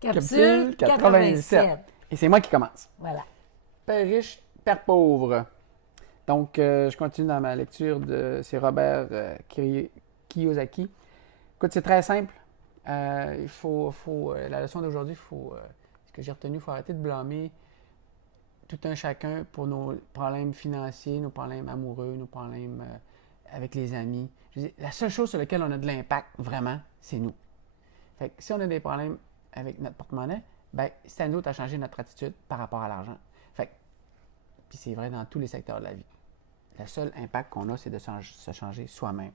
Capsule 97. Et c'est moi qui commence. Voilà. Père riche, père pauvre. Donc, je continue dans ma lecture c'est Robert Kiyosaki. Écoute, c'est très simple. La leçon d'aujourd'hui, ce que j'ai retenu, il faut arrêter de blâmer tout un chacun pour nos problèmes financiers, nos problèmes amoureux, nos problèmes avec les amis. Je veux dire, la seule chose sur laquelle on a de l'impact, vraiment, c'est nous. Fait que si on a des problèmes avec notre porte-monnaie, ben c'est à nous de changer notre attitude par rapport à l'argent. Fait que, puis c'est vrai dans tous les secteurs de la vie. Le seul impact qu'on a, c'est de se changer soi-même.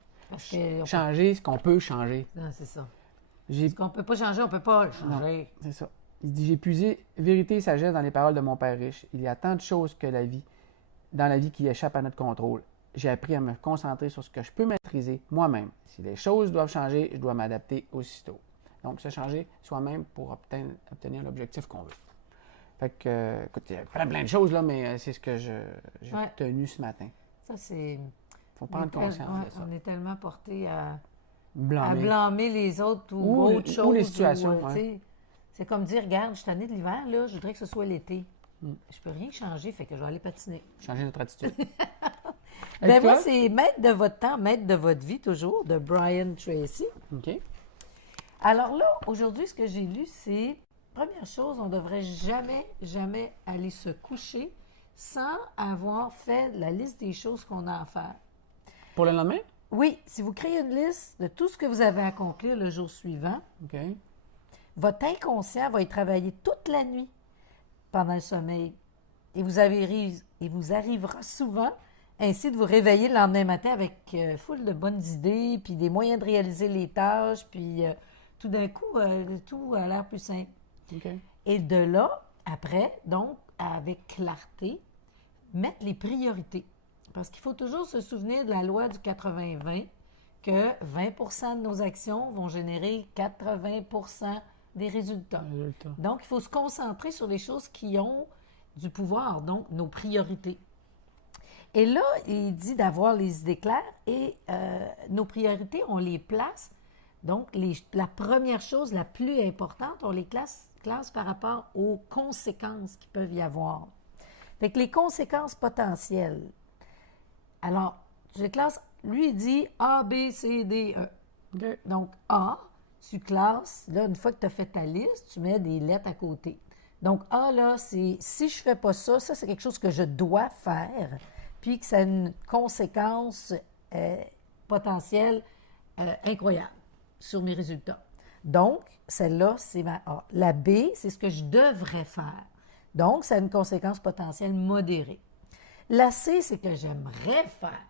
Changer ce qu'on peut changer. Non, c'est ça. Ce qu'on ne peut pas changer, on ne peut pas le changer. Non, c'est ça. Il dit, j'ai puisé vérité et sagesse dans les paroles de mon père riche. Il y a tant de choses dans la vie qui échappent à notre contrôle. J'ai appris à me concentrer sur ce que je peux maîtriser moi-même. Si les choses doivent changer, je dois m'adapter aussitôt. Donc, se changer soi-même pour obtenir l'objectif qu'on veut. Fait que, écoute, il y a plein de choses, là, mais c'est ce que j'ai retenu ce matin. Ça, c'est... Il faut prendre conscience de ça. On est tellement porté à blâmer les autres ou autre chose. Ou les situations, C'est comme dire, regarde, je suis tannée de l'hiver, là, je voudrais que ce soit l'été. Je peux rien changer, fait que je vais aller patiner. Changer notre attitude. Ben moi, c'est Maître de votre temps, Maître de votre vie, toujours, de Brian Tracy. OK. Alors là, aujourd'hui, ce que j'ai lu, c'est, première chose, on ne devrait jamais aller se coucher sans avoir fait la liste des choses qu'on a à faire. Pour le lendemain? Oui, si vous créez une liste de tout ce que vous avez à accomplir le jour suivant, OK. votre inconscient va y travailler toute la nuit pendant le sommeil. Et vous arrivera souvent ainsi de vous réveiller le lendemain matin avec foule de bonnes idées, puis des moyens de réaliser les tâches, puis tout d'un coup, tout a l'air plus simple. Okay. Et de là, après, donc, avec clarté, mettre les priorités. Parce qu'il faut toujours se souvenir de la loi du 80-20, que 20 de nos actions vont générer 80 des résultats. Donc, il faut se concentrer sur les choses qui ont du pouvoir, donc nos priorités. Et là, il dit d'avoir les idées claires et nos priorités, on les place. Donc, la première chose, la plus importante, on les classe par rapport aux conséquences qu'il peuvent y avoir. Fait que les conséquences potentielles. Alors, je les classe, lui, il dit A, B, C, D, E. Donc, A, tu classes, là, une fois que tu as fait ta liste, tu mets des lettres à côté. Donc, A, là, c'est si je ne fais pas ça, c'est quelque chose que je dois faire, puis que ça a une conséquence potentielle incroyable sur mes résultats. Donc, celle-là, c'est ma A. La B, c'est ce que je devrais faire. Donc, ça a une conséquence potentielle modérée. La C, c'est que j'aimerais faire,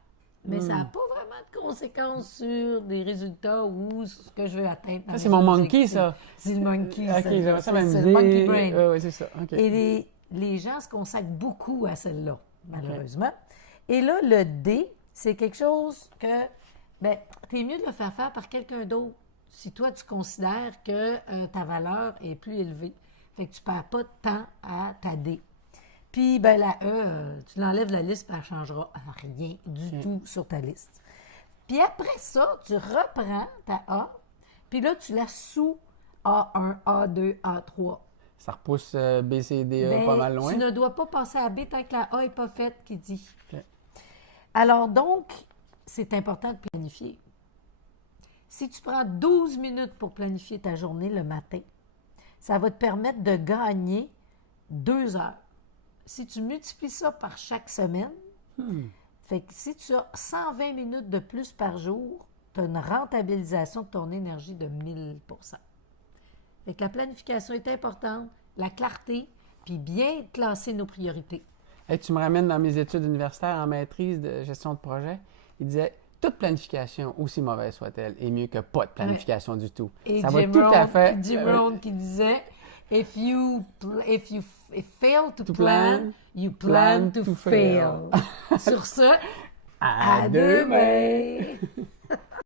mais ça n'a pas vraiment de conséquences sur des résultats ou ce que je veux atteindre. Ça, c'est mon monkey, ça. C'est le monkey, ça. OK, c'est le monkey brain. Oui, c'est ça. Okay. Et les gens se consacrent beaucoup à celle-là, malheureusement. Okay. Et là, le D, c'est quelque chose que, t'es mieux de le faire faire par quelqu'un d'autre si toi, tu considères que ta valeur est plus élevée. Fait que tu ne perds pas de temps à t'aider. Puis, la E, tu l'enlèves de la liste, puis elle ne changera rien du tout sur ta liste. Puis après ça, tu reprends ta A, puis là, tu la sous A1, A2, A3. Ça repousse B, C, D, E pas mal loin. Tu ne dois pas passer à B tant que la A n'est pas faite, qui dit. Okay. Alors donc, c'est important de planifier. Si tu prends 12 minutes pour planifier ta journée le matin, ça va te permettre de gagner 2 heures. Si tu multiplies ça par chaque semaine, fait que si tu as 120 minutes de plus par jour, tu as une rentabilisation de ton énergie de 1000 %. Fait que la planification est importante, la clarté, puis bien classer nos priorités. Hey, tu me ramènes dans mes études universitaires en maîtrise de gestion de projet. Il disait toute planification, aussi mauvaise soit-elle, est mieux que pas de planification du tout. Et ça va tout à fait. Jim Rohn qui disait If you fail to plan, you plan to fail. Sur ce, à demain!